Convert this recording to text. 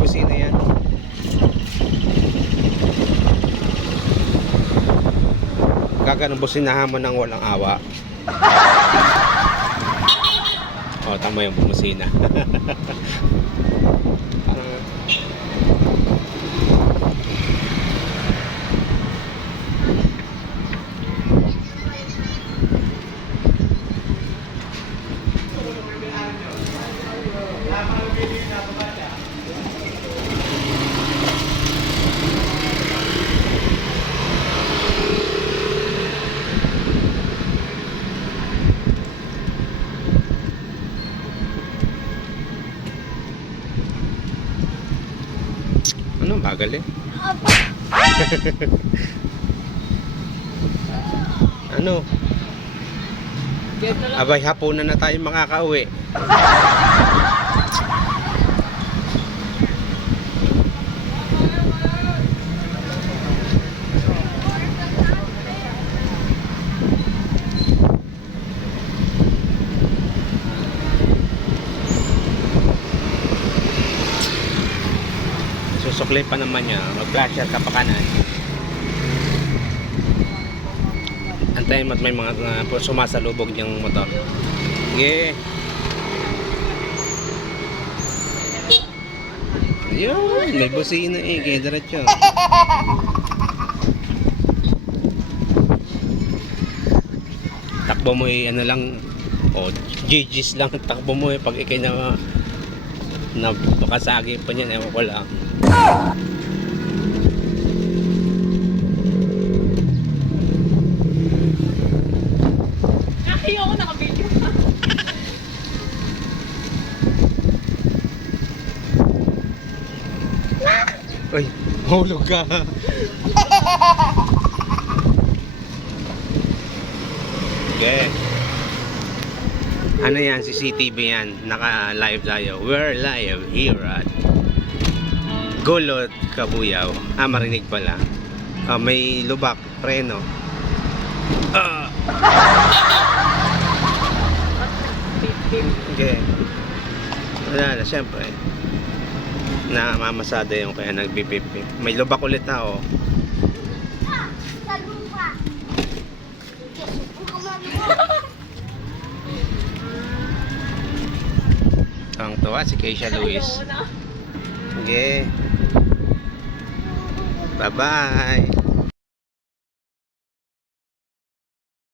busina yan. Gaganong businahan mo ng walang awa. O, tama yung bumusina. Ano, bagal eh. Ano? Abay, hapunan na tayo makakauwi. Susukli pa naman niya. Mag-flasher ka pa kanan. Antayin mo at may mga sumasalubog niyang motor. Sige. Yun, may busina eh. Kaya diretso. Takbo mo eh, ano lang. O, GG's lang. Takbo mo eh. Pag ikay na bakasagi pa niyan. Ewan ko lang. Ayoko naka-video. Uy, mahulog ka. Okay. Ano yan? CCTV yan. Naka-live tayo. We're live here at Gulot, Kabuyaw. Marinig pala. May lubak, preno. Okay. Wala na, syempre. Namamasada yung kaya nagbipipip. May lubak ulit na, oh. Sa lupa. Ang tuwa si Keisha Luis. Okay. Bye-bye.